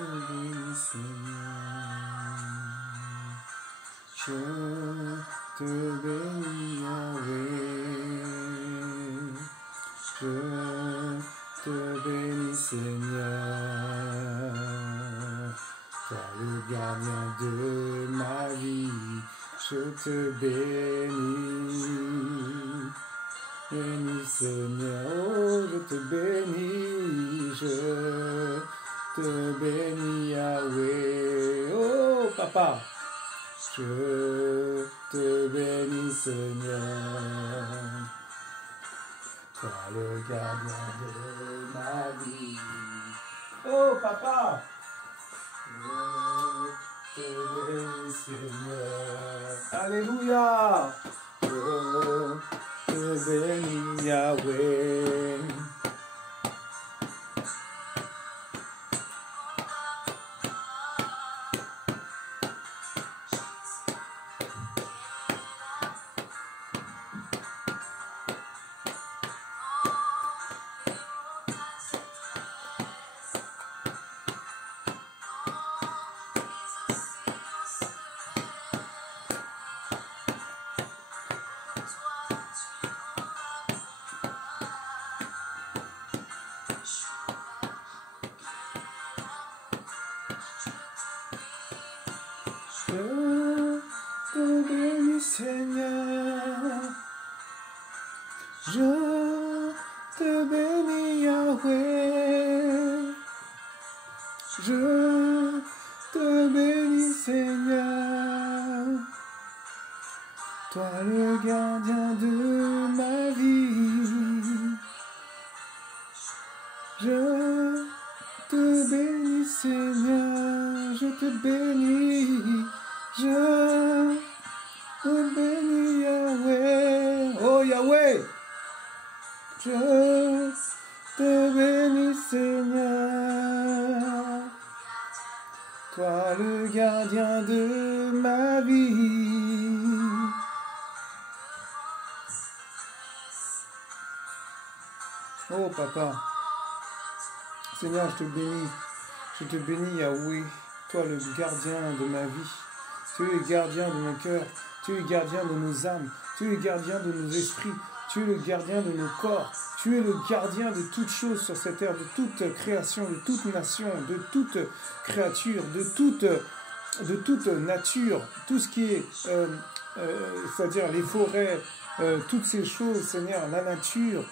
bénis, Seigneur. Je te bénis, Yahweh. Je te bénis, Seigneur. Toi le gardien de ma vie, je te bénis. Bénis, Seigneur, oh, je te bénis, je te bénis, Yahweh. Oh, papa, je te bénis, Seigneur. Toi le gardien de ma vie. Oh, papa, je te bénis, Seigneur. Alléluia. Je te bénis, Yahweh. Je te bénis, Seigneur. Je te bénis, Yahweh. Je te bénis, Seigneur. Toi le gardien de ma vie. Je te bénis, Seigneur. Je te bénis. Je te bénis, Yahweh. Oh Yahweh. Je te bénis, Seigneur. Toi le gardien de ma vie. Oh papa. Seigneur, je te bénis. Je te bénis, Yahweh. Toi le gardien de ma vie. Tu es le gardien de mon cœur, tu es le gardien de nos âmes, tu es le gardien de nos esprits, tu es le gardien de nos corps, tu es le gardien de toutes choses sur cette terre, de toute création, de toute nation, de toute créature, de toute nature, tout ce qui est, c'est-à-dire les forêts, toutes ces choses, Seigneur, la nature,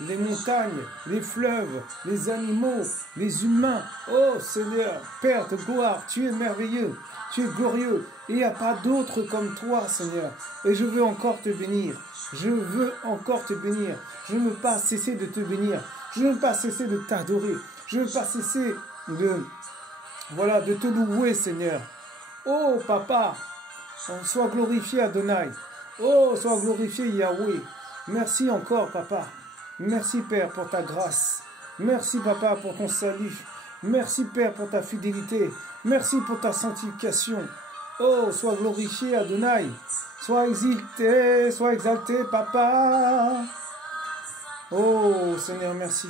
les montagnes, les fleuves, les animaux, les humains. Oh Seigneur, Père de gloire, tu es merveilleux, tu es glorieux. Et il n'y a pas d'autre comme toi, Seigneur. Et je veux encore te bénir. Je veux encore te bénir. Je ne veux pas cesser de te bénir. Je ne veux pas cesser de t'adorer. Je ne veux pas cesser de te louer, Seigneur. Oh Papa, sois glorifié Adonai. Oh, sois glorifié Yahweh. Merci encore, Papa. Merci, Père, pour ta grâce. Merci, Papa, pour ton salut. Merci, Père, pour ta fidélité. Merci pour ta sanctification. Oh, sois glorifié, Adonai. Sois exalté, Papa. Oh, Seigneur, merci.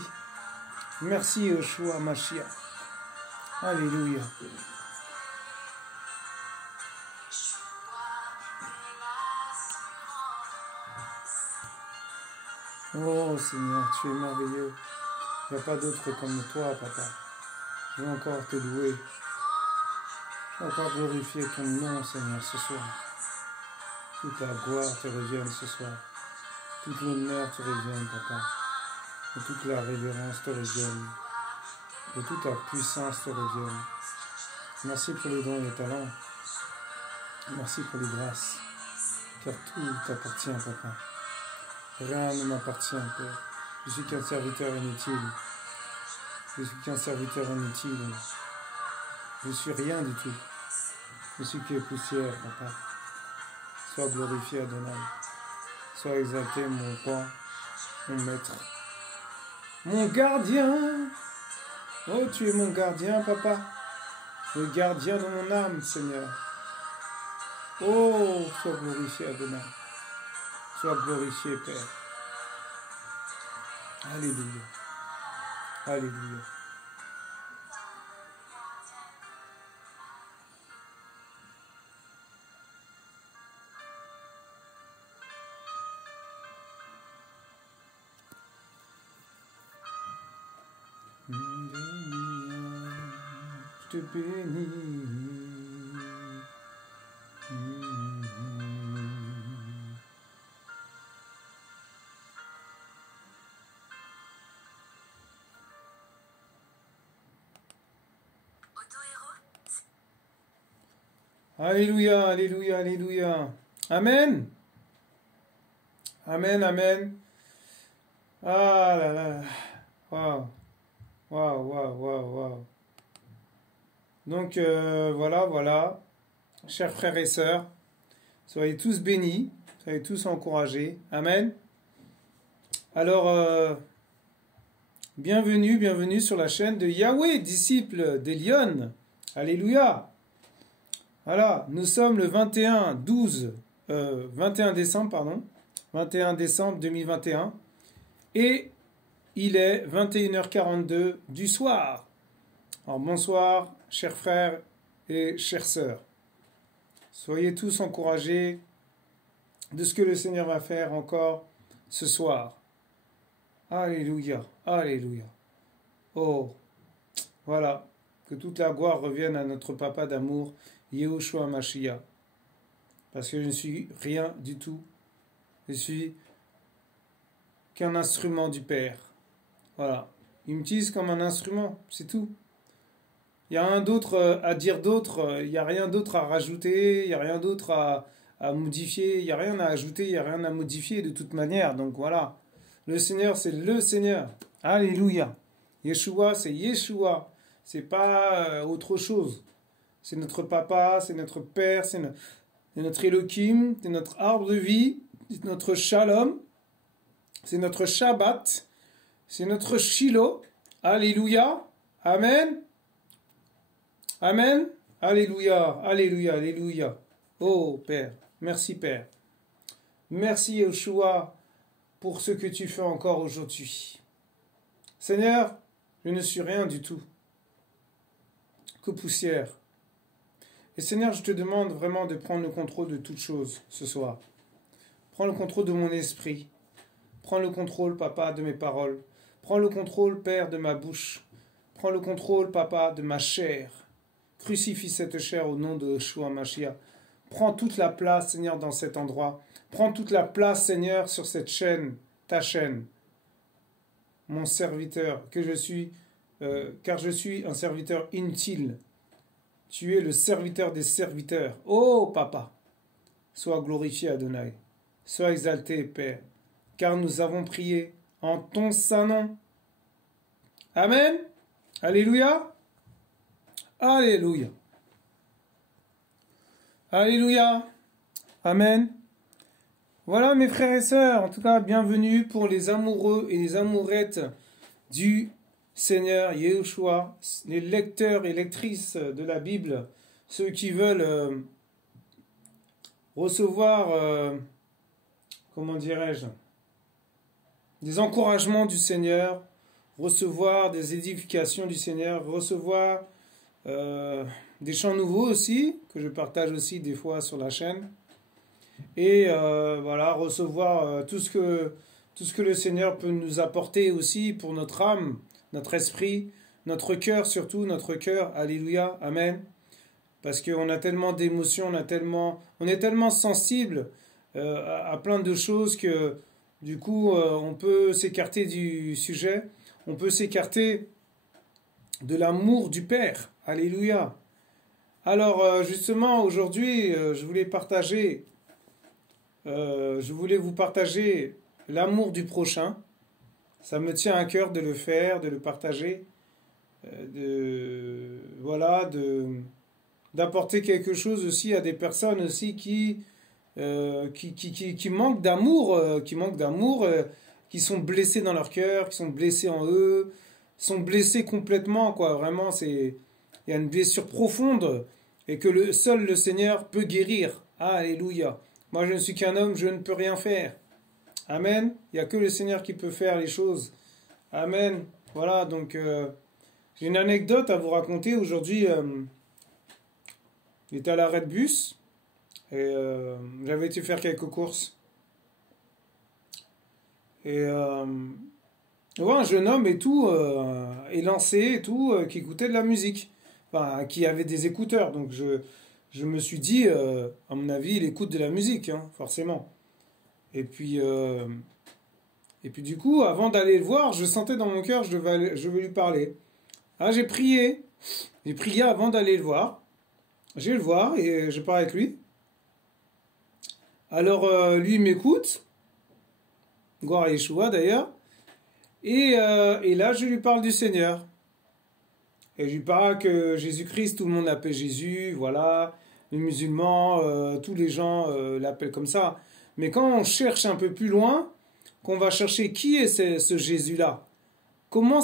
Merci, Yeshua Mashiach. Alléluia. Oh Seigneur, tu es merveilleux. Il n'y a pas d'autre comme toi, Papa. Je veux encore te louer. Je veux encore glorifier ton nom, Seigneur, ce soir. Toute la gloire te revienne ce soir. Toute l'honneur te revienne, Papa. Et toute la révérence te revienne. Et toute la puissance te revienne. Merci pour les dons et les talents. Merci pour les grâces. Car tout t'appartient, Papa. Rien ne m'appartient, Père. Je suis qu'un serviteur inutile. Je suis qu'un serviteur inutile. Je suis rien du tout. Je suis que poussière, Papa. Sois glorifié, Adonai. Sois exalté, mon roi, mon maître. Mon gardien. Oh, tu es mon gardien, Papa. Le gardien de mon âme, Seigneur. Oh, sois glorifié, Adonai. Sois glorifié, Père. Alléluia. Alléluia. Je te bénis. Alléluia, alléluia, alléluia. Amen. Amen, amen. Ah là là. Waouh. Waouh, waouh, waouh, waouh. Donc voilà. Chers frères et sœurs, soyez tous bénis, soyez tous encouragés. Amen. Alors, bienvenue sur la chaîne de Yahweh, disciple d'Elion. Alléluia. Voilà, nous sommes le 21 décembre, pardon. 21 décembre 2021. Et il est 21h42 du soir. Alors bonsoir, chers frères et chères sœurs. Soyez tous encouragés de ce que le Seigneur va faire encore ce soir. Alléluia, alléluia. Oh, voilà, que toute la gloire revienne à notre papa d'amour, Yehoshua Mashiach. Parce que je ne suis rien du tout. Je suis qu'un instrument du Père. Voilà. Il m'utilise comme un instrument, c'est tout. Il n'y a rien d'autre à dire d'autre, il n'y a rien d'autre à rajouter, il n'y a rien d'autre à modifier, il n'y a rien à ajouter, il n'y a rien à modifier de toute manière. Donc voilà. Le Seigneur, c'est le Seigneur. Alléluia. Yeshua, c'est Yeshua. C'est pas autre chose. C'est notre papa, c'est notre père, c'est notre Elohim, c'est notre arbre de vie, c'est notre shalom, c'est notre Shabbat, c'est notre Shiloh. Alléluia. Amen. Amen. Alléluia. Alléluia. Alléluia. Oh Père. Merci Père. Merci Yeshua pour ce que tu fais encore aujourd'hui. Seigneur, je ne suis rien du tout que poussière. Et Seigneur, je te demande vraiment de prendre le contrôle de toutes choses ce soir. Prends le contrôle de mon esprit. Prends le contrôle, Papa, de mes paroles. Prends le contrôle, Père, de ma bouche. Prends le contrôle, Papa, de ma chair. Crucifie cette chair au nom de Yeshua Mashiach. Prends toute la place, Seigneur, dans cet endroit. Prends toute la place, Seigneur, sur cette chaîne, ta chaîne. Mon serviteur, car je suis un serviteur inutile. Tu es le serviteur des serviteurs. Oh, Papa, sois glorifié, Adonai. Sois exalté, Père, car nous avons prié en ton saint nom. Amen. Alléluia. Alléluia. Alléluia. Amen. Voilà mes frères et sœurs, en tout cas bienvenue pour les amoureux et les amourettes du Seigneur Yehoshua, les lecteurs et lectrices de la Bible, ceux qui veulent recevoir, comment dirais-je, des encouragements du Seigneur, recevoir des édifications du Seigneur, recevoir des chants nouveaux aussi, que je partage aussi des fois sur la chaîne, et voilà, recevoir tout ce que le Seigneur peut nous apporter aussi pour notre âme, notre esprit, notre cœur surtout, notre cœur, alléluia, amen, parce qu'on a tellement d'émotions, on est tellement sensible à plein de choses que du coup on peut s'écarter du sujet, on peut s'écarter de l'amour du Père, alléluia. Alors justement aujourd'hui je voulais vous partager l'amour du prochain. Ça me tient à cœur de le faire, de le partager, d'apporter quelque chose aussi à des personnes aussi qui manquent d'amour, qui sont blessés dans leur cœur, qui sont blessés en eux, sont blessés complètement, quoi. Vraiment, il y a une blessure profonde et que seul le Seigneur peut guérir. Alléluia. Moi, je ne suis qu'un homme, je ne peux rien faire. Amen. Il n'y a que le Seigneur qui peut faire les choses. Amen. Voilà, donc j'ai une anecdote à vous raconter. Aujourd'hui, j'étais à l'arrêt de bus et j'avais été faire quelques courses. Et Ouais, un jeune homme et tout, élancé et tout, qui écoutait de la musique. Enfin, qui avait des écouteurs. Donc je me suis dit, à mon avis, il écoute de la musique, hein, forcément. Et puis, euh, et puis du coup, avant d'aller le voir, je sentais dans mon cœur, je veux lui parler. Ah, j'ai prié. J'ai prié avant d'aller le voir. Je vais le voir et je parle avec lui. Alors, lui, il m'écoute. Gloire à Yeshua d'ailleurs. Et là, je lui parle du Seigneur. Et je lui parle que Jésus-Christ, tout le monde l'appelle Jésus, voilà. Les musulmans, tous les gens l'appellent comme ça. Mais quand on cherche un peu plus loin, qu'on va chercher qui est ce Jésus-là, comment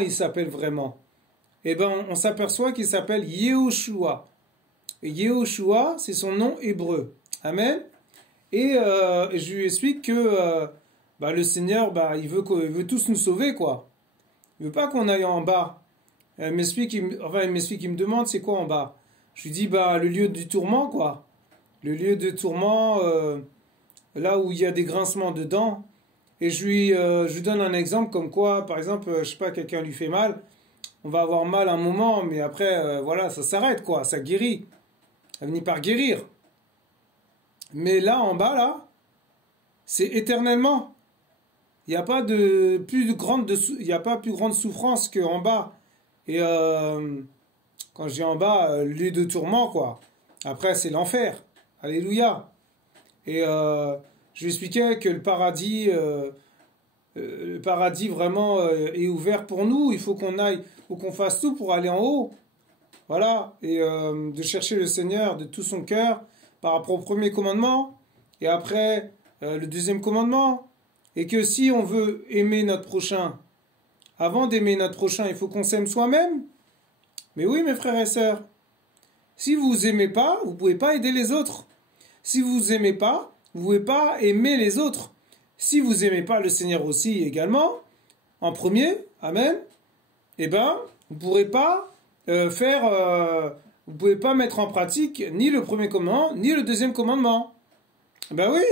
il s'appelle vraiment? Eh bien, on s'aperçoit qu'il s'appelle Yehoshua. Et Yehoshua, c'est son nom hébreu. Amen. Et je lui explique que bah, le Seigneur, bah, il veut tous nous sauver, quoi. Il veut pas qu'on aille en bas. Il m'explique, il me demande c'est quoi en bas. Je lui dis bah le lieu du tourment, quoi. Le lieu de tourment, là où il y a des grincements de dents. Et je lui donne un exemple comme quoi, par exemple, je sais pas, quelqu'un lui fait mal. On va avoir mal un moment, mais après, voilà, ça s'arrête, quoi. Ça guérit. Ça finit par guérir. Mais là, en bas, là, c'est éternellement. Il n'y a pas il y a pas plus grande souffrance qu'en bas. Et quand je dis en bas, lieu de tourment, quoi. Après, c'est l'enfer. Alléluia. Et je lui expliquais que le paradis vraiment est ouvert pour nous. Il faut qu'on aille, faut qu'on fasse tout pour aller en haut. Voilà. Et de chercher le Seigneur de tout son cœur par rapport au premier commandement. Et après, le deuxième commandement. Et que si on veut aimer notre prochain, avant d'aimer notre prochain, il faut qu'on s'aime soi-même. Mais oui, mes frères et sœurs, si vous vous aimez pas, vous ne pouvez pas aider les autres. Si vous vous aimez pas, vous ne pouvez pas aimer les autres. Si vous aimez pas le Seigneur aussi également, en premier, amen, eh ben, vous ne pourrez pas vous pouvez pas mettre en pratique ni le premier commandement, ni le deuxième commandement. Ben oui,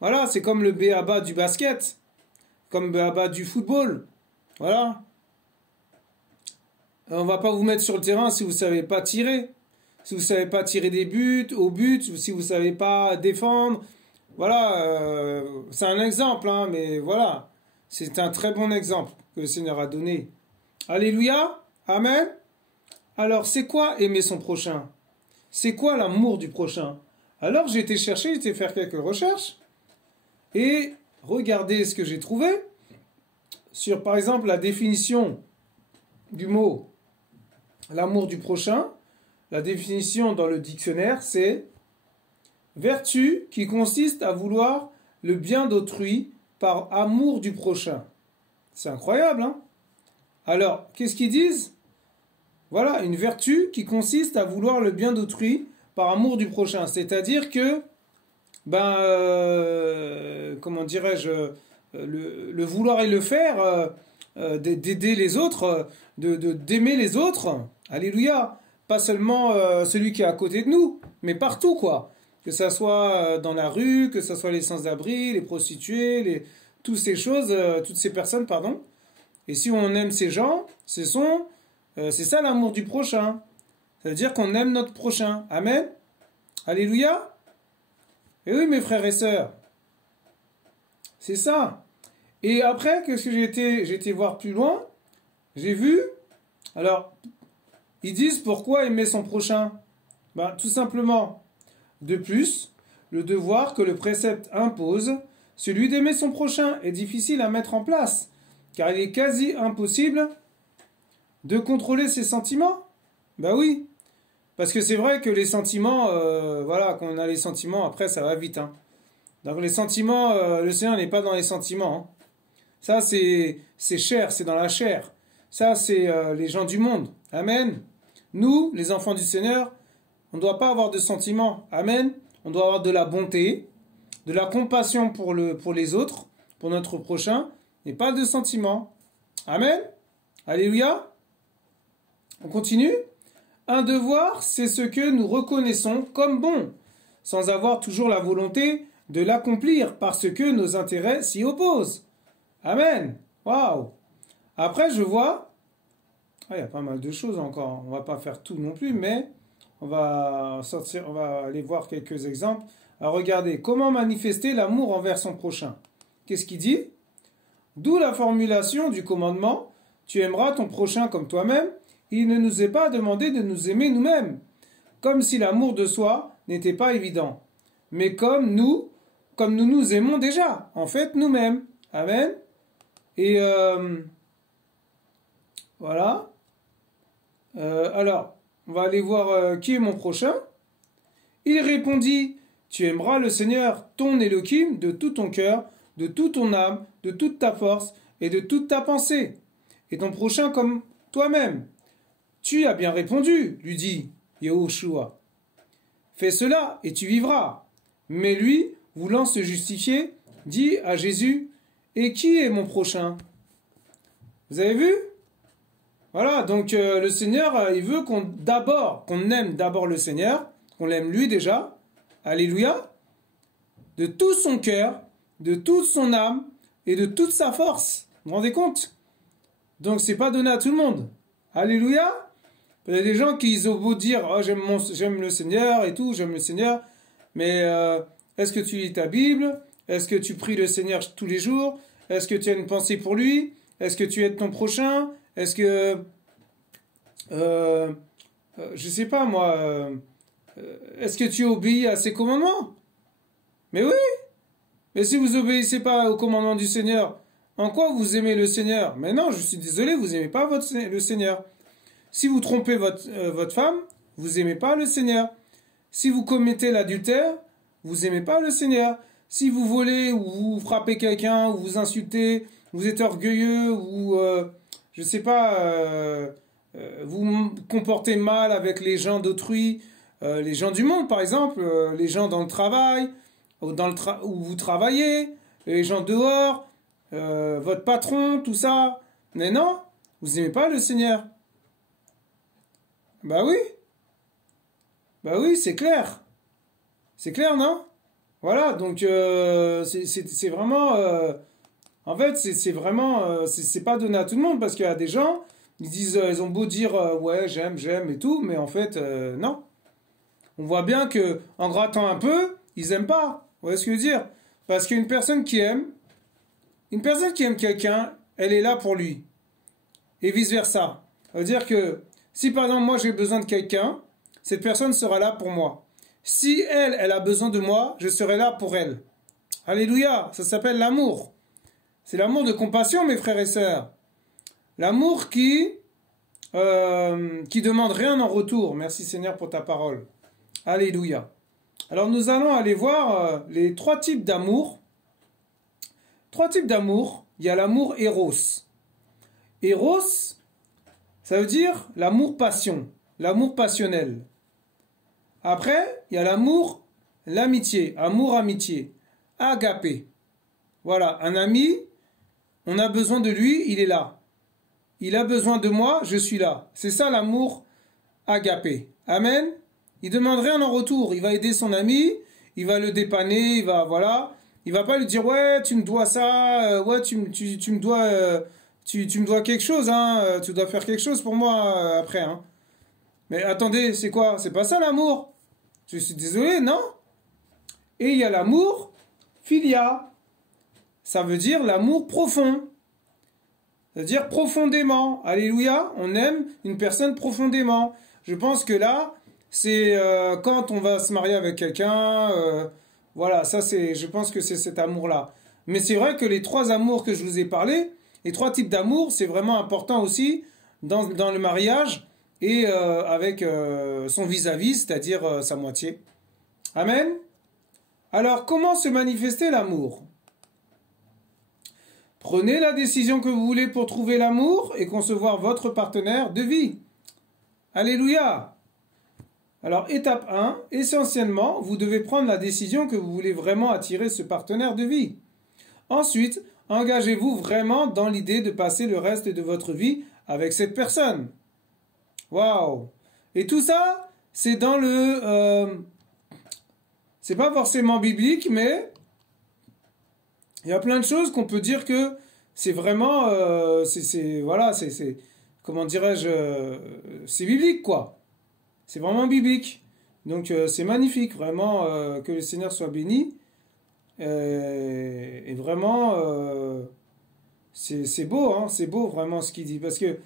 voilà, c'est comme le b.a.-ba du basket, comme le b.a.-ba du football. Voilà. On va pas vous mettre sur le terrain si vous savez pas tirer. Si vous savez pas tirer des buts, au but, si vous savez pas défendre. Voilà, c'est un exemple, hein, mais voilà. C'est un très bon exemple que le Seigneur a donné. Alléluia. Amen. Alors, c'est quoi aimer son prochain? C'est quoi l'amour du prochain? Alors, j'ai été chercher, j'ai été faire quelques recherches. Et regardez ce que j'ai trouvé sur, par exemple, la définition du mot l'amour du prochain. La définition dans le dictionnaire, c'est vertu qui consiste à vouloir le bien d'autrui par amour du prochain. C'est incroyable, hein? Alors, qu'est-ce qu'ils disent? Voilà, une vertu qui consiste à vouloir le bien d'autrui par amour du prochain. C'est-à-dire que comment dirais-je, le vouloir et le faire, d'aider les autres, d'aimer les autres, alléluia, pas seulement celui qui est à côté de nous, mais partout, quoi. Que ça soit dans la rue, que ça soit les sans-abri, les prostituées, toutes ces choses, toutes ces personnes, pardon. Et si on aime ces gens, c'est ça l'amour du prochain. Ça veut dire qu'on aime notre prochain. Amen. Alléluia. Et oui, mes frères et sœurs, c'est ça. Et après, qu'est-ce que j'ai été voir plus loin? J'ai vu, alors, ils disent pourquoi aimer son prochain? Ben, tout simplement. De plus, le devoir que le précepte impose, celui d'aimer son prochain, est difficile à mettre en place, car il est quasi impossible de contrôler ses sentiments. Ben oui. Parce que c'est vrai que les sentiments, voilà, quand on a les sentiments, après ça va vite. Hein. Donc les sentiments, le Seigneur n'est pas dans les sentiments. Hein. Ça c'est chair, c'est dans la chair. Ça c'est les gens du monde. Amen. Nous, les enfants du Seigneur, on ne doit pas avoir de sentiments. Amen. On doit avoir de la bonté, de la compassion pour les autres, pour notre prochain, mais pas de sentiments. Amen. Alléluia. On continue. Un devoir, c'est ce que nous reconnaissons comme bon, sans avoir toujours la volonté de l'accomplir parce que nos intérêts s'y opposent. Amen. Waouh. Après, je vois, il y a pas mal de choses encore. On va pas faire tout non plus, mais on va aller voir quelques exemples. Alors regardez, comment manifester l'amour envers son prochain? Qu'est-ce qu'il dit? D'où la formulation du commandement, tu aimeras ton prochain comme toi-même. Il ne nous est pas demandé de nous aimer nous-mêmes, comme si l'amour de soi n'était pas évident, mais comme nous nous aimons déjà, en fait, nous-mêmes. Amen. Et voilà. Alors, on va aller voir qui est mon prochain. Il répondit, tu aimeras le Seigneur, ton Élohim, de tout ton cœur, de toute ton âme, de toute ta force et de toute ta pensée, et ton prochain comme toi-même. Tu as bien répondu, lui dit Yahushua. Fais cela et tu vivras. Mais lui, voulant se justifier, dit à Jésus, et qui est mon prochain? Vous avez vu? Voilà, donc le Seigneur, il veut qu'on aime d'abord le Seigneur, qu'on l'aime lui déjà, alléluia, de tout son cœur, de toute son âme et de toute sa force. Vous vous rendez compte? Donc c'est pas donné à tout le monde. Alléluia. Il y a des gens qui ont beau dire oh, j'aime le Seigneur et tout, j'aime le Seigneur, mais est-ce que tu lis ta Bible? Est-ce que tu pries le Seigneur tous les jours? Est-ce que tu as une pensée pour lui? Est-ce que tu aides ton prochain? Est-ce que je sais pas moi, est-ce que tu obéis à ses commandements? Mais oui. Mais si vous obéissez pas au commandement du Seigneur, en quoi vous aimez le Seigneur? Mais non, je suis désolé, vous n'aimez pas le Seigneur. Si vous trompez votre femme, vous n'aimez pas le Seigneur. Si vous commettez l'adultère, vous n'aimez pas le Seigneur. Si vous volez ou vous frappez quelqu'un, ou vous insultez, vous êtes orgueilleux, ou je sais pas, vous vous comportez mal avec les gens d'autrui, les gens du monde par exemple, les gens dans le travail, où vous travaillez, les gens dehors, votre patron, tout ça. Mais non, vous n'aimez pas le Seigneur. Bah oui, c'est clair. C'est clair, non? Voilà, donc c'est vraiment... en fait, c'est vraiment... c'est pas donné à tout le monde, parce qu'il y a des gens, ils disent, ils ont beau dire, ouais, j'aime et tout, mais en fait, non. On voit bien que en grattant un peu, ils aiment pas. Vous voyez ce que je veux dire? Parce qu'une personne qui aime quelqu'un, elle est là pour lui. Et vice-versa. Ça veut dire que si par exemple moi j'ai besoin de quelqu'un, cette personne sera là pour moi. Si elle a besoin de moi, je serai là pour elle. Alléluia, ça s'appelle l'amour. C'est l'amour de compassion, mes frères et sœurs. L'amour qui demande rien en retour. Merci Seigneur pour ta parole. Alléluia. Alors nous allons aller voir les trois types d'amour. Trois types d'amour. Il y a l'amour Eros. Eros, ça veut dire l'amour-passion, l'amour passionnel. Après, il y a l'amour, l'amitié, amour-amitié, agapé. Voilà, un ami, on a besoin de lui, il est là. Il a besoin de moi, je suis là. C'est ça l'amour agapé. Amen. Il demande rien en retour. Il va aider son ami, il va le dépanner, il va, voilà. Il va pas lui dire, ouais, tu me dois ça, ouais, tu me dois, tu me dois quelque chose, hein, tu dois faire quelque chose pour moi après, hein. Mais attendez, c'est quoi? C'est pas ça l'amour? Je suis désolé, non? Et il y a l'amour philia. Ça veut dire l'amour profond. C'est-à-dire profondément. Alléluia, on aime une personne profondément. Je pense que là, c'est quand on va se marier avec quelqu'un, voilà, ça c'est, je pense que c'est cet amour-là. Mais c'est vrai que les trois amours que je vous ai parlé, les trois types d'amour, c'est vraiment important aussi dans le mariage et avec son vis-à-vis, c'est-à-dire sa moitié. Amen. Alors, comment se manifester l'amour? Prenez la décision que vous voulez pour trouver l'amour et concevoir votre partenaire de vie. Alléluia. Alors, étape 1, essentiellement, vous devez prendre la décision que vous voulez vraiment attirer ce partenaire de vie. Ensuite, engagez-vous vraiment dans l'idée de passer le reste de votre vie avec cette personne. Waouh! Et tout ça, c'est dans le... c'est pas forcément biblique, mais il y a plein de choses qu'on peut dire que c'est vraiment, voilà, comment dirais-je, c'est biblique, quoi. C'est vraiment biblique. Donc, c'est magnifique, vraiment, que le Seigneur soit béni. Et vraiment, c'est beau, hein, c'est beau, vraiment, ce qu'il dit. Parce que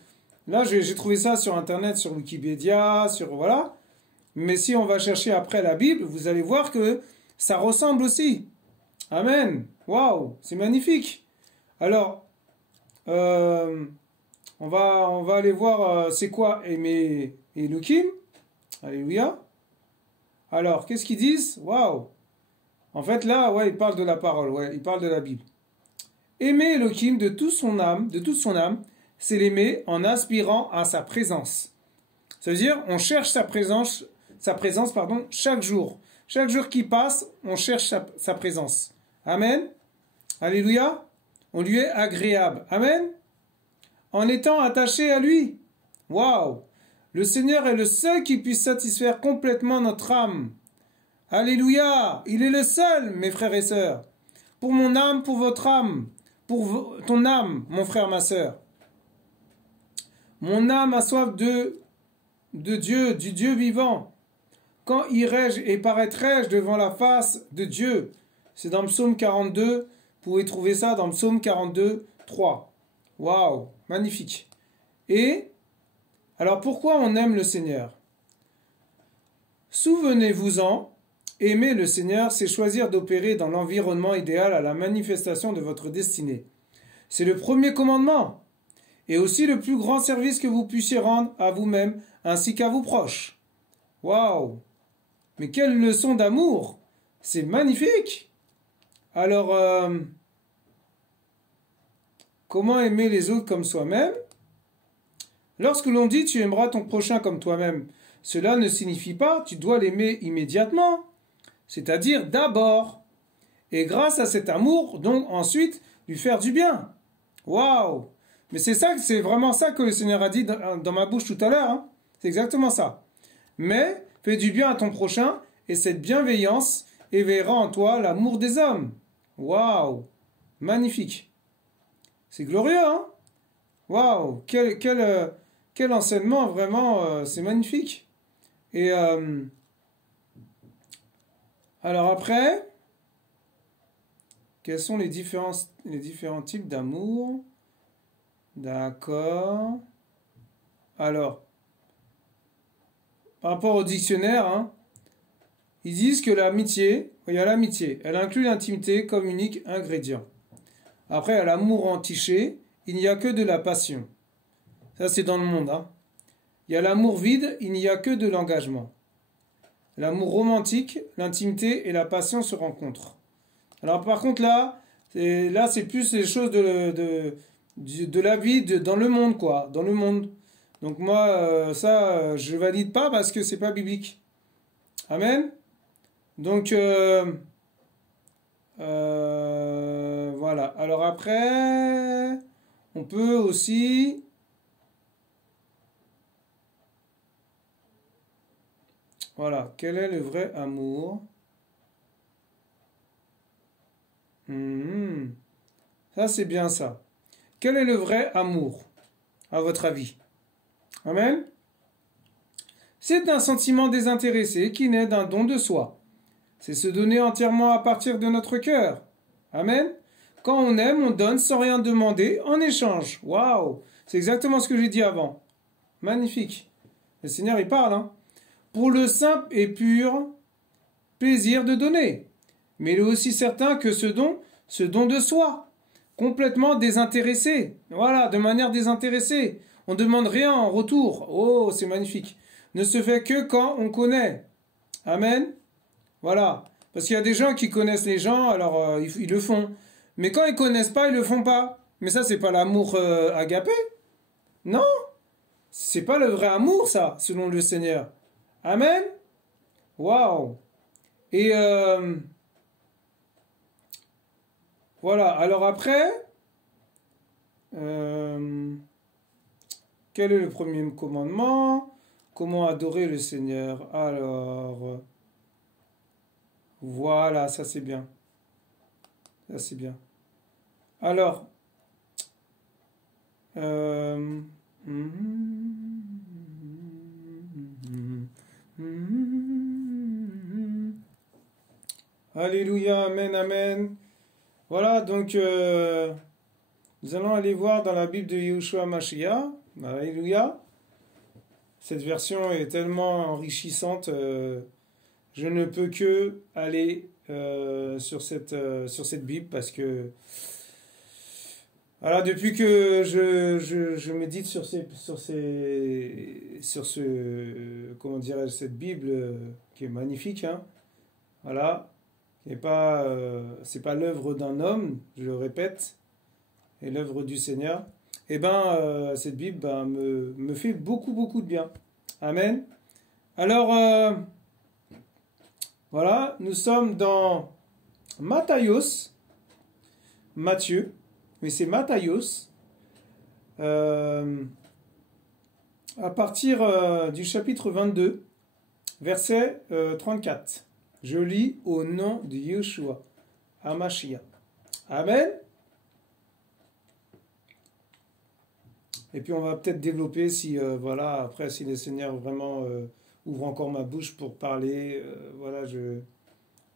là, j'ai trouvé ça sur Internet, sur Wikipédia, sur, voilà. Mais si on va chercher après la Bible, vous allez voir que ça ressemble aussi. Amen. Waouh, c'est magnifique. Alors, on va aller voir c'est quoi aimer Elohim. Alléluia. Alors, qu'est-ce qu'ils disent? Waouh. En fait, là, ouais, il parle de la parole, ouais, il parle de la Bible. Aimer Elohim de toute son âme, c'est l'aimer en aspirant à sa présence. Ça veut dire, on cherche sa présence, pardon, chaque jour. Chaque jour qui passe, on cherche sa présence. Amen. Alléluia. On lui est agréable. Amen. En étant attaché à lui. Waouh. Le Seigneur est le seul qui puisse satisfaire complètement notre âme. Alléluia. Il est le seul, mes frères et sœurs. Pour mon âme, pour votre âme. Pour ton âme, mon frère, ma sœur. Mon âme a soif de Dieu, du Dieu vivant. Quand irai-je et paraîtrai-je devant la face de Dieu? C'est dans Psaume 42. Vous pouvez trouver ça dans Psaume 42, 3. Waouh, magnifique. Et, alors pourquoi on aime le Seigneur? Souvenez-vous-en, aimer le Seigneur, c'est choisir d'opérer dans l'environnement idéal à la manifestation de votre destinée. C'est le premier commandement, et aussi le plus grand service que vous puissiez rendre à vous-même ainsi qu'à vos proches. Waouh! Mais quelle leçon d'amour! C'est magnifique! Alors, comment aimer les autres comme soi-même? Lorsque l'on dit tu aimeras ton prochain comme toi-même, cela ne signifie pas tu dois l'aimer immédiatement, c'est-à-dire d'abord. Et grâce à cet amour, donc ensuite, lui faire du bien. Waouh! Mais c'est vraiment ça que le Seigneur a dit dans ma bouche tout à l'heure. Hein. C'est exactement ça. Mais fais du bien à ton prochain, et cette bienveillance éveillera en toi l'amour des hommes. Waouh! Magnifique. C'est glorieux, hein? Waouh! Quel enseignement, vraiment, c'est magnifique. Et alors après, quels sont les différents types d'amour? D'accord. Alors, par rapport au dictionnaire, hein, ils disent que l'amitié, il y a l'amitié, elle inclut l'intimité comme unique ingrédient. Après, à l'amour entiché, il n'y a que de la passion. Ça, c'est dans le monde. Hein. Il y a l'amour vide, il n'y a que de l'engagement. L'amour romantique, l'intimité et la passion se rencontrent. Alors, par contre, là, c'est plus les choses de la vie dans le monde, quoi. Dans le monde. Donc, moi, ça, je valide pas parce que c'est pas biblique. Amen. Donc, voilà. Alors après, on peut aussi... Voilà. Quel est le vrai amour? Ça, c'est bien ça. Quel est le vrai amour, à votre avis? Amen. C'est un sentiment désintéressé qui naît d'un don de soi. C'est se donner entièrement à partir de notre cœur. Amen. Quand on aime, on donne sans rien demander en échange. Waouh! C'est exactement ce que j'ai dit avant. Magnifique. Le Seigneur, il parle, hein. Pour le simple et pur plaisir de donner. Mais il est aussi certain que ce don de soi, complètement désintéressé. Voilà, de manière désintéressée. On ne demande rien en retour. Oh, c'est magnifique. Ne se fait que quand on connaît. Amen. Voilà. Parce qu'il y a des gens qui connaissent les gens, alors ils le font. Mais quand ils connaissent pas, ils le font pas. Mais ça, c'est pas l'amour agapé. Non. C'est pas le vrai amour, ça, selon le Seigneur. Amen. Waouh. Et voilà. Alors après, quel est le premier commandement? Comment adorer le Seigneur? Alors, voilà, ça c'est bien. Ça c'est bien. Alors, Euh, Alléluia, Amen, Amen. Voilà, donc nous allons aller voir dans la Bible de Yahushua Mashiach. Alléluia. Cette version est tellement enrichissante, je ne peux que aller sur cette Bible parce que voilà, depuis que je médite comment dirais-je, cette Bible qui est magnifique, hein, voilà, qui est pas, c'est pas l'œuvre d'un homme, je le répète, et l'œuvre du Seigneur. Et ben, cette Bible me fait beaucoup, beaucoup de bien. Amen. Alors, voilà, nous sommes dans Matthieu, mais c'est Matthios, à partir du chapitre 22, verset 34. Je lis au nom de Yeshua, Hamashiach. Amen. Et puis on va peut-être développer si, voilà, après, si le Seigneur vraiment ouvre encore ma bouche pour parler, voilà, je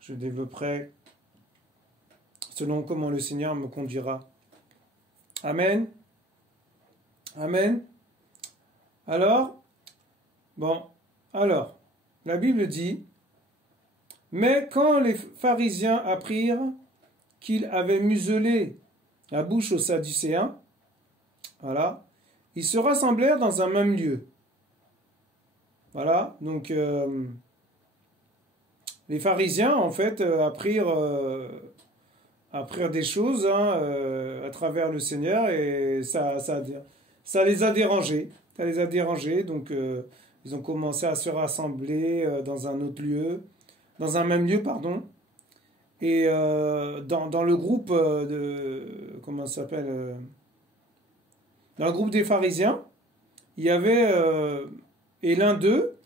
développerai selon comment le Seigneur me conduira. Amen. Amen. Alors, la Bible dit, mais quand les pharisiens apprirent qu'il avait muselé la bouche aux Sadducéens, voilà, ils se rassemblèrent dans un même lieu. Voilà, donc les pharisiens, en fait, apprirent des choses hein, à travers le Seigneur et ça les a dérangés. Ça les a dérangés, donc ils ont commencé à se rassembler dans un autre lieu, dans un même lieu, pardon. Et dans le groupe comment ça s'appelle dans le groupe des pharisiens, il y avait et l'un d'eux,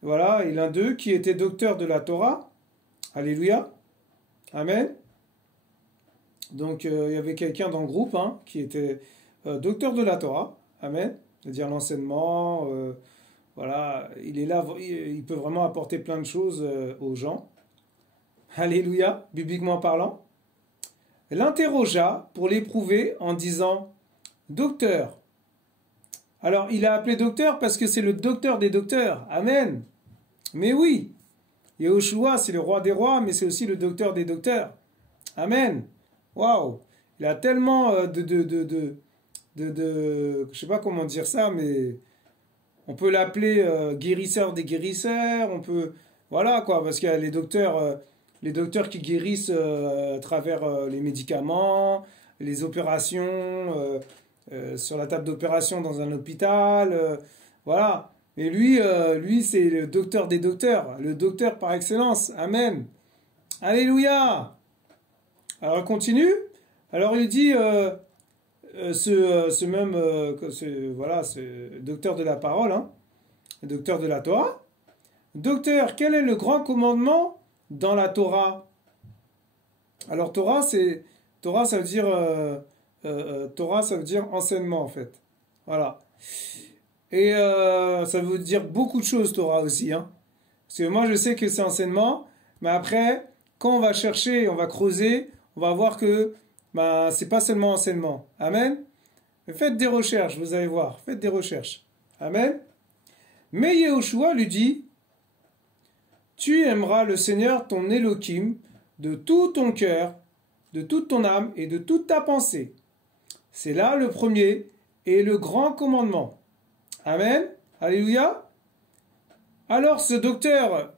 voilà, et l'un d'eux qui était docteur de la Torah. Alléluia. Amen. Donc, il y avait quelqu'un dans le groupe hein, qui était docteur de la Torah. Amen. C'est-à-dire l'enseignement. Voilà, il est là, il peut vraiment apporter plein de choses aux gens. Alléluia, bibliquement parlant. L'interrogea pour l'éprouver en disant « Docteur ». Alors, il a appelé docteur parce que c'est le docteur des docteurs. Amen. Mais oui, Yahushua, c'est le roi des rois, mais c'est aussi le docteur des docteurs. Amen. Waouh. Il a tellement je sais pas comment dire ça, mais on peut l'appeler guérisseur des guérisseurs. On peut, voilà quoi, parce qu'il y a les docteurs qui guérissent à travers les médicaments, les opérations. Sur la table d'opération dans un hôpital, voilà. Et lui, c'est le docteur des docteurs, le docteur par excellence. Amen. Alléluia. Alors, il continue. Alors, il dit, ce docteur de la parole, hein, le docteur de la Torah. Docteur, quel est le grand commandement dans la Torah? Alors, Torah, ça veut dire... Torah, ça veut dire enseignement, en fait. Voilà. Et ça veut dire beaucoup de choses, Torah aussi. Hein. Parce que moi, je sais que c'est enseignement, mais après, quand on va chercher, on va creuser, on va voir que c'est pas seulement enseignement. Amen. Mais faites des recherches, vous allez voir. Faites des recherches. Amen. Mais Yahushua lui dit, tu aimeras le Seigneur, ton Elohim, de tout ton cœur, de toute ton âme et de toute ta pensée. C'est là le premier et le grand commandement. Amen. Alléluia. Alors ce docteur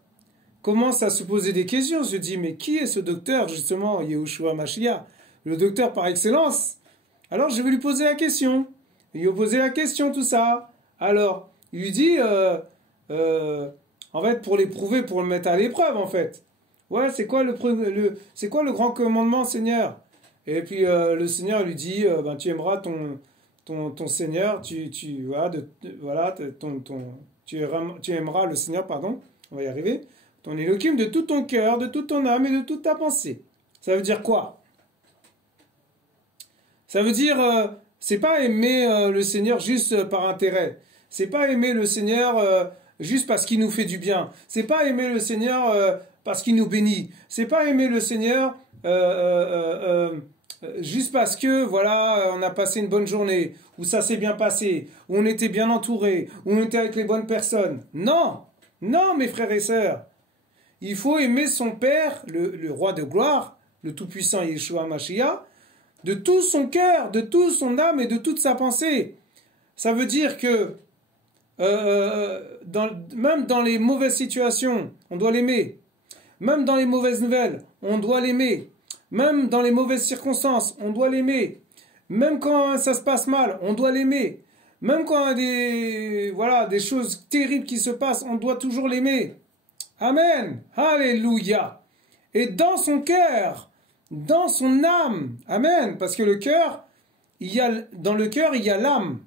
commence à se poser des questions. Se dit, mais qui est ce docteur justement, Yahushua Mashiach, le docteur par excellence? Alors je vais lui poser la question. Il lui a posé la question, tout ça. Alors, il lui dit, en fait, pour l'éprouver, pour le mettre à l'épreuve, en fait. Ouais, c'est quoi le grand commandement, Seigneur? Et puis le Seigneur lui dit, tu aimeras ton Seigneur, tu aimeras le Seigneur, pardon, on va y arriver, ton Elohim de tout ton cœur, de toute ton âme et de toute ta pensée. Ça veut dire quoi? Ça veut dire c'est pas aimer le Seigneur juste par intérêt. C'est pas aimer le Seigneur juste parce qu'il nous fait du bien. C'est pas aimer le Seigneur parce qu'il nous bénit. C'est pas aimer le Seigneur juste parce que voilà, on a passé une bonne journée, ou ça s'est bien passé, ou on était bien entouré, ou on était avec les bonnes personnes. Non, non, mes frères et sœurs. Il faut aimer son Père, le roi de gloire, le tout-puissant Yeshua Mashiach, de tout son cœur, de toute son âme et de toute sa pensée. Ça veut dire que même dans les mauvaises situations, on doit l'aimer. Même dans les mauvaises nouvelles, on doit l'aimer. Même dans les mauvaises circonstances, on doit l'aimer. Même quand ça se passe mal, on doit l'aimer. Même quand il y a des choses terribles qui se passent, on doit toujours l'aimer. Amen. Alléluia. Et dans son cœur, dans son âme. Amen. Parce que le cœur, dans le cœur, il y a l'âme.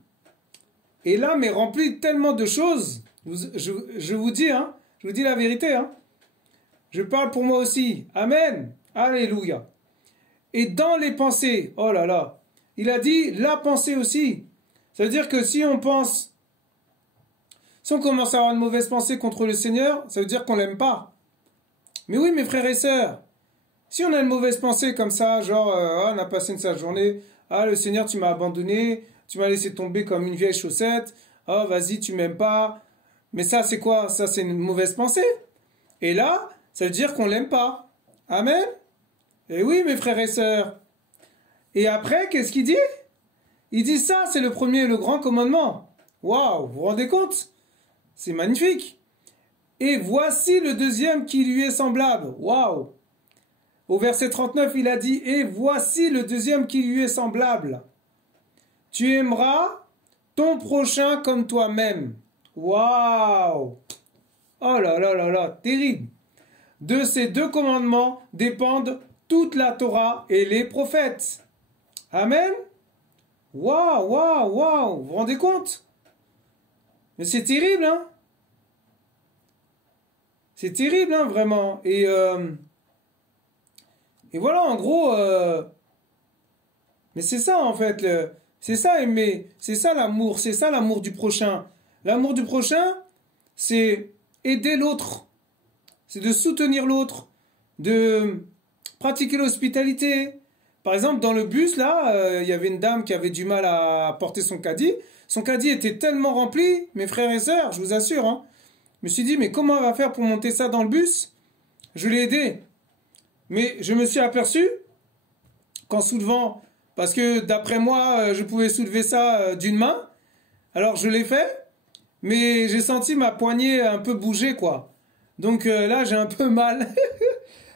Et l'âme est remplie de tellement de choses. Je vous dis, je vous dis la vérité. Je parle pour moi aussi. Amen. Alléluia. Et dans les pensées, oh là là, il a dit la pensée aussi. Ça veut dire que si on commence à avoir une mauvaise pensée contre le Seigneur, ça veut dire qu'on l'aime pas. Mais oui, mes frères et sœurs, si on a une mauvaise pensée comme ça, genre, on a passé une sale journée, le Seigneur, tu m'as abandonné, tu m'as laissé tomber comme une vieille chaussette, vas-y, tu m'aimes pas. Mais ça, c'est quoi? Ça, c'est une mauvaise pensée. Et là, ça veut dire qu'on l'aime pas. Amen. Et oui, mes frères et sœurs. Et après, qu'est-ce qu'il dit? Il dit ça, c'est le premier et le grand commandement. Waouh, vous vous rendez compte? C'est magnifique. Et voici le deuxième qui lui est semblable. Waouh. Au verset 39, il a dit, et voici le deuxième qui lui est semblable. Tu aimeras ton prochain comme toi-même. Waouh. Oh là là là là, terrible. De ces deux commandements dépendent toute la Torah et les prophètes. Amen. Waouh, waouh, waouh. Vous vous rendez compte? Mais c'est terrible, C'est terrible, vraiment. Et voilà, en gros, mais c'est ça, en fait. C'est ça, aimer. C'est ça, l'amour. C'est ça, l'amour du prochain. L'amour du prochain, c'est aider l'autre. C'est de soutenir l'autre. De pratiquer l'hospitalité. Par exemple, dans le bus, là, il y avait une dame qui avait du mal à porter son caddie. Son caddie était tellement rempli, mes frères et sœurs, je vous assure. Je me suis dit, mais comment elle va faire pour monter ça dans le bus? Je l'ai aidé. Mais je me suis aperçu qu'en soulevant, parce que d'après moi, je pouvais soulever ça d'une main, alors je l'ai fait, mais j'ai senti ma poignée un peu bouger, quoi. Donc là, j'ai un peu mal.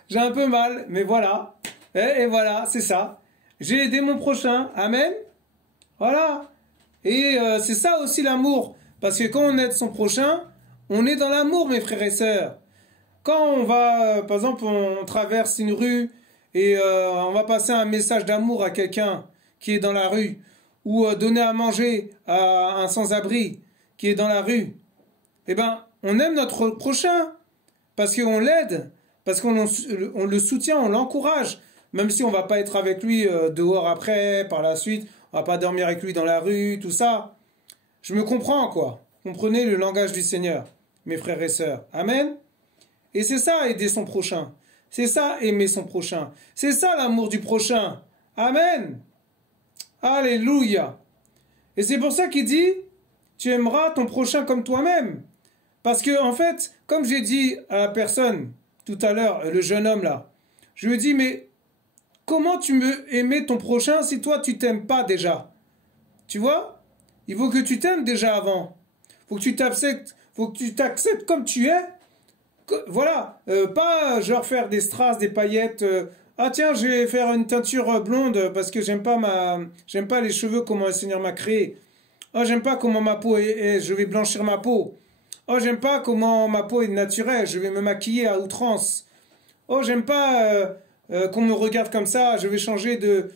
J'ai un peu mal, mais voilà. Et voilà, c'est ça. J'ai aidé mon prochain. Amen. Voilà. Et c'est ça aussi l'amour. Parce que quand on aide son prochain, on est dans l'amour, mes frères et sœurs. Quand on va, par exemple, on traverse une rue et on va passer un message d'amour à quelqu'un qui est dans la rue, ou donner à manger à un sans-abri qui est dans la rue, eh ben, on aime notre prochain parce qu'on l'aide, parce qu'on le soutient, on l'encourage, même si on va pas être avec lui dehors après, par la suite, on va pas dormir avec lui dans la rue, tout ça. Je me comprends, quoi. Comprenez le langage du Seigneur, mes frères et sœurs. Amen. Et c'est ça, aider son prochain. C'est ça, aimer son prochain. C'est ça, l'amour du prochain. Amen. Alléluia. Et c'est pour ça qu'il dit, tu aimeras ton prochain comme toi-même. Parce que, en fait, comme j'ai dit à la personne tout à l'heure, le jeune homme là, je lui ai dit, mais comment tu veux aimer ton prochain si toi tu t'aimes pas déjà? Tu vois? Il faut que tu t'aimes déjà avant. Faut que tu t'acceptes comme tu es. Voilà, pas genre faire des strass, des paillettes. Ah tiens, je vais faire une teinture blonde parce que j'aime pas les cheveux comment le Seigneur m'a créé. Oh, j'aime pas comment ma peau est, je vais blanchir ma peau. Oh, j'aime pas comment ma peau est naturelle, je vais me maquiller à outrance. Oh, j'aime pas qu'on me regarde comme ça, je vais changer de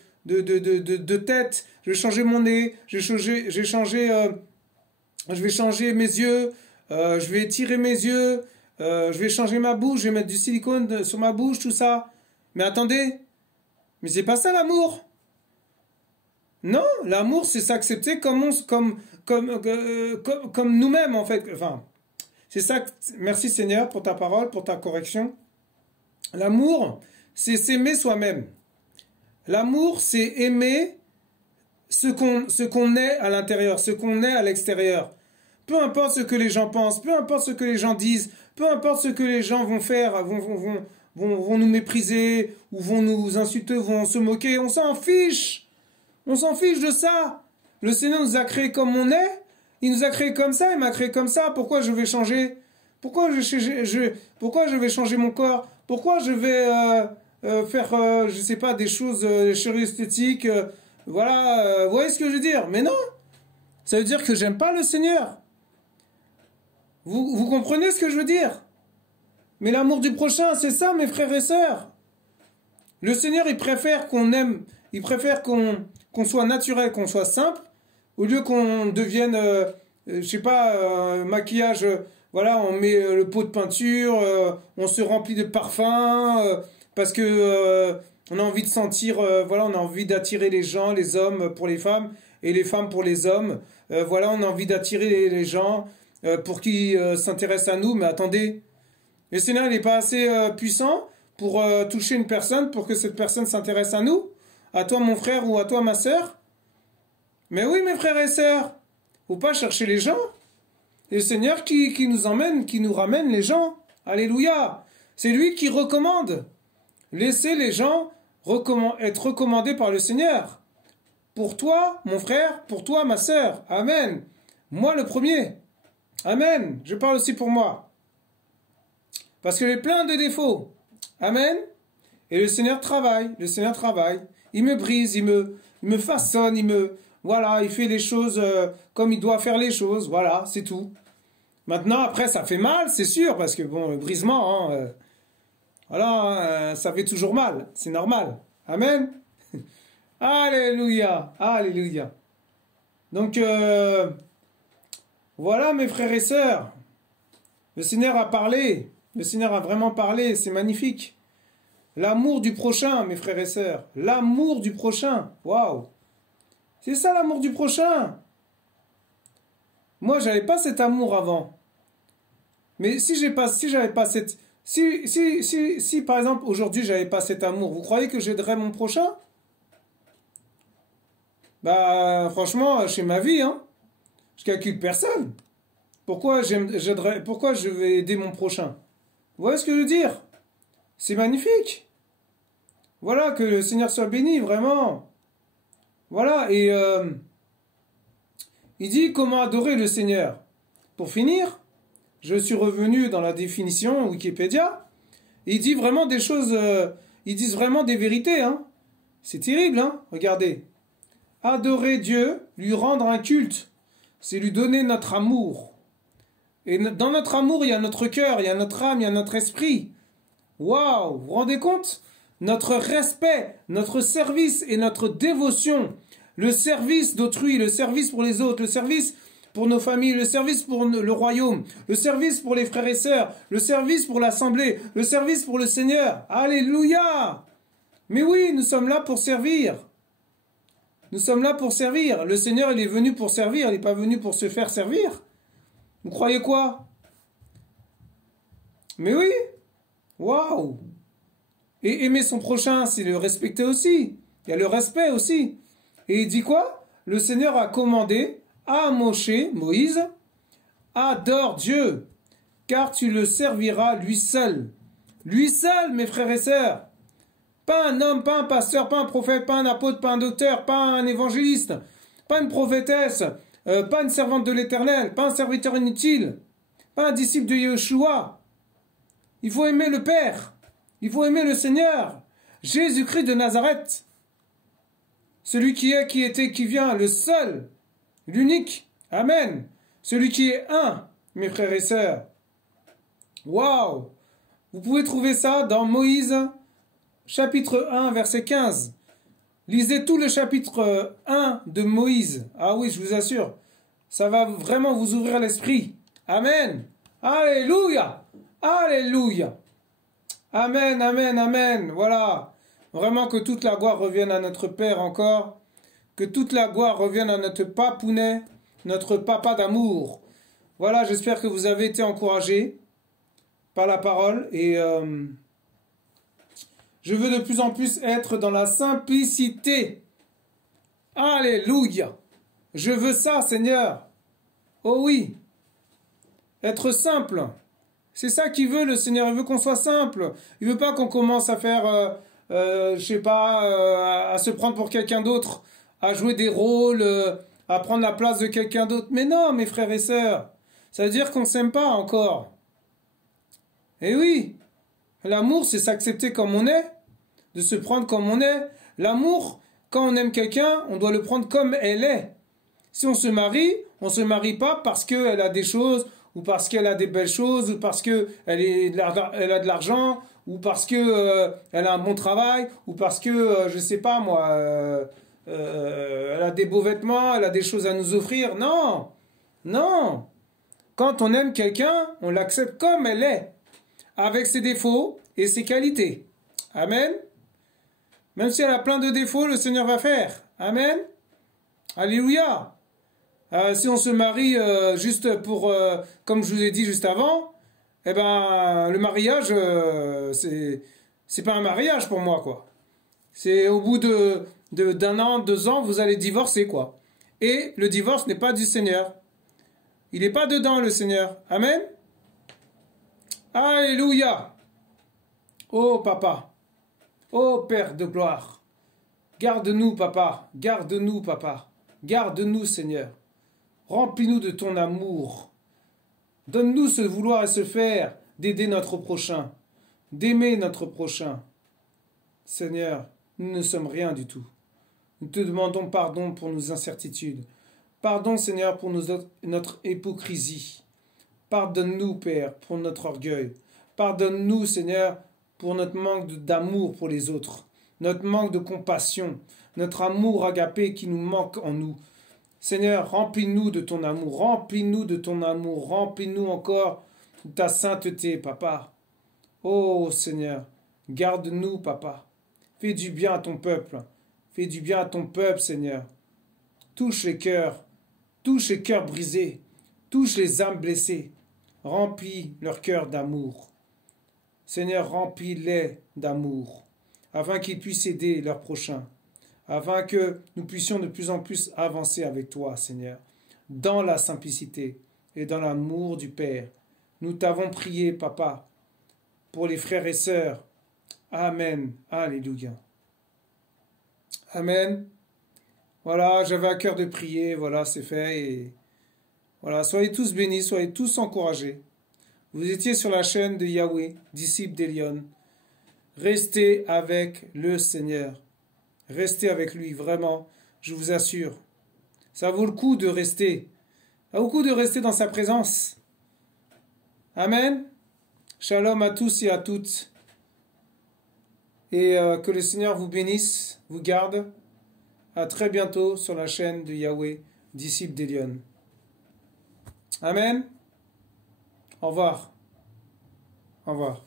tête, je vais changer mon nez, je vais changer mes yeux, je vais tirer mes yeux, je vais changer ma bouche, je vais mettre du silicone sur ma bouche, tout ça. Mais attendez, mais c'est pas ça l'amour. Non, l'amour, c'est s'accepter comme nous-mêmes, en fait. Enfin, c'est ça. Merci Seigneur pour ta parole, pour ta correction. L'amour, c'est s'aimer soi-même. L'amour, c'est aimer ce qu'on est à l'intérieur, ce qu'on est à l'extérieur. Peu importe ce que les gens pensent, peu importe ce que les gens disent, peu importe ce que les gens vont faire, vont nous mépriser, ou vont nous insulter, vont se moquer, on s'en fiche. On s'en fiche de ça. Le Seigneur nous a créés comme on est. Il nous a créés comme ça, il m'a créé comme ça. Pourquoi je vais changer? Pourquoi je vais changer mon corps? Pourquoi je vais faire, je sais pas, des choses, chirurgie esthétique, voilà, vous voyez ce que je veux dire? Mais non, ça veut dire que j'aime pas le Seigneur. Vous comprenez ce que je veux dire? Mais l'amour du prochain, c'est ça, mes frères et sœurs. Le Seigneur, il préfère qu'on aime, il préfère qu'on soit naturel, qu'on soit simple, au lieu qu'on devienne, je sais pas, maquillage, voilà, on met le pot de peinture, on se remplit de parfums, parce que on a envie de sentir, voilà, on a envie d'attirer les gens, les hommes pour les femmes, et les femmes pour les hommes. Voilà, on a envie d'attirer les gens pour qu'ils s'intéressent à nous, mais attendez, le Seigneur, il n'est pas assez puissant pour toucher une personne, pour que cette personne s'intéresse à nous, à toi mon frère ou à toi ma sœur. Mais oui, mes frères et sœurs, faut pas chercher les gens. C'est le Seigneur qui nous emmène, qui nous ramène les gens. Alléluia. C'est lui qui recommande. Laissez les gens être recommandés par le Seigneur. Pour toi, mon frère, pour toi, ma sœur. Amen. Moi le premier. Amen. Je parle aussi pour moi. Parce que j'ai plein de défauts. Amen. Et le Seigneur travaille. Le Seigneur travaille. Il me brise, il me façonne, voilà, il fait les choses comme il doit faire les choses. Voilà, c'est tout. Maintenant, après, ça fait mal, c'est sûr, parce que bon, le brisement, hein, voilà, ça fait toujours mal. C'est normal. Amen. Alléluia. Alléluia. Donc, voilà, mes frères et sœurs. Le Seigneur a parlé. Le Seigneur a vraiment parlé. C'est magnifique. L'amour du prochain, mes frères et sœurs. L'amour du prochain. Waouh. C'est ça l'amour du prochain. Moi, j'avais pas cet amour avant. Mais si j'avais pas cette... Si par exemple, aujourd'hui, j'avais pas cet amour, vous croyez que j'aiderais mon prochain? Bah, franchement, chez ma vie, hein, je calcule personne. Pourquoi je vais aider mon prochain? Vous voyez ce que je veux dire? C'est magnifique. Voilà, que le Seigneur soit béni, vraiment. Voilà, et il dit comment adorer le Seigneur. Pour finir, je suis revenu dans la définition Wikipédia. Il dit vraiment des choses, ils disent vraiment des vérités. Hein. C'est terrible, hein. Regardez. Adorer Dieu, lui rendre un culte, c'est lui donner notre amour. Et dans notre amour, il y a notre cœur, il y a notre âme, il y a notre esprit. Waouh, vous vous rendez compte? Notre respect, notre service et notre dévotion, le service d'autrui, le service pour les autres, le service pour nos familles, le service pour le royaume, le service pour les frères et sœurs, le service pour l'assemblée, le service pour le Seigneur. Alléluia! Mais oui, nous sommes là pour servir. Nous sommes là pour servir. Le Seigneur, il est venu pour servir, il n'est pas venu pour se faire servir. Vous croyez quoi? Mais oui! Waouh! Et aimer son prochain, c'est le respecter aussi. Il y a le respect aussi. Et il dit quoi? Le Seigneur a commandé à Moïse, adore Dieu, car tu le serviras lui seul. Lui seul, mes frères et sœurs. Pas un homme, pas un pasteur, pas un prophète, pas un apôtre, pas un docteur, pas un évangéliste, pas une prophétesse, pas une servante de l'Éternel, pas un serviteur inutile, pas un disciple de Yeshua. Il faut aimer le Père. Il faut aimer le Seigneur. Jésus-Christ de Nazareth. Celui qui est, qui était, qui vient, le seul, l'unique. Amen. Celui qui est un, mes frères et sœurs. Waouh! Vous pouvez trouver ça dans Moïse, chapitre 1, verset 15. Lisez tout le chapitre 1 de Moïse. Ah oui, je vous assure. Ça va vraiment vous ouvrir l'esprit. Amen. Alléluia. Alléluia. Amen, amen, amen. Voilà. Vraiment que toute la gloire revienne à notre Père encore. Que toute la gloire revienne à notre papounet, notre papa d'amour. Voilà, j'espère que vous avez été encouragés par la parole. Et je veux de plus en plus être dans la simplicité. Alléluia. Je veux ça, Seigneur. Oh oui. Être simple. C'est ça qu'il veut, le Seigneur. Il veut qu'on soit simple. Il veut pas qu'on commence à faire, je sais pas, à se prendre pour quelqu'un d'autre, à jouer des rôles, à prendre la place de quelqu'un d'autre. Mais non, mes frères et sœurs. Ça veut dire qu'on ne s'aime pas encore. Eh oui. L'amour, c'est s'accepter comme on est, de se prendre comme on est. L'amour, quand on aime quelqu'un, on doit le prendre comme elle est. Si on se marie pas parce qu'elle a des choses, ou parce qu'elle a des belles choses, ou parce qu'elle elle a de l'argent, ou parce que elle a un bon travail, ou parce que, je sais pas moi, elle a des beaux vêtements, elle a des choses à nous offrir. Non, non. Quand on aime quelqu'un, on l'accepte comme elle est, avec ses défauts et ses qualités. Amen. Même si elle a plein de défauts, le Seigneur va faire. Amen. Alléluia. Si on se marie juste pour, comme je vous ai dit juste avant, eh ben le mariage, c'est pas un mariage pour moi, quoi. C'est au bout d'un an, 2 ans, vous allez divorcer, quoi. Et le divorce n'est pas du Seigneur. Il n'est pas dedans, le Seigneur. Amen. Alléluia. Oh, papa. Oh, Père de gloire. Garde-nous, papa. Garde-nous, papa. Garde-nous, Seigneur. Remplis-nous de ton amour. Donne-nous ce vouloir et ce faire d'aider notre prochain, d'aimer notre prochain. Seigneur, nous ne sommes rien du tout. Nous te demandons pardon pour nos incertitudes. Pardon, Seigneur, pour notre hypocrisie. Pardonne-nous, Père, pour notre orgueil. Pardonne-nous, Seigneur, pour notre manque d'amour pour les autres, notre manque de compassion, notre amour agapé qui nous manque en nous. Seigneur, remplis-nous de ton amour, remplis-nous de ton amour, remplis-nous encore de ta sainteté, papa. Oh Seigneur, garde-nous, papa. Fais du bien à ton peuple. Fais du bien à ton peuple, Seigneur. Touche les cœurs brisés, touche les âmes blessées. Remplis leur cœur d'amour. Seigneur, remplis-les d'amour, afin qu'ils puissent aider leurs prochains. Afin que nous puissions de plus en plus avancer avec toi, Seigneur, dans la simplicité et dans l'amour du Père. Nous t'avons prié, papa, pour les frères et sœurs. Amen. Alléluia. Amen. Voilà, j'avais à cœur de prier, voilà, c'est fait. Et voilà, soyez tous bénis, soyez tous encouragés. Vous étiez sur la chaîne de Yahweh, disciple d'Elion. Restez avec le Seigneur. Restez avec lui, vraiment, je vous assure. Ça vaut le coup de rester. Ça vaut le coup de rester dans sa présence. Amen. Shalom à tous et à toutes. Et que le Seigneur vous bénisse, vous garde. À très bientôt sur la chaîne de Yahweh, disciple d'Elion. Amen. Au revoir. Au revoir.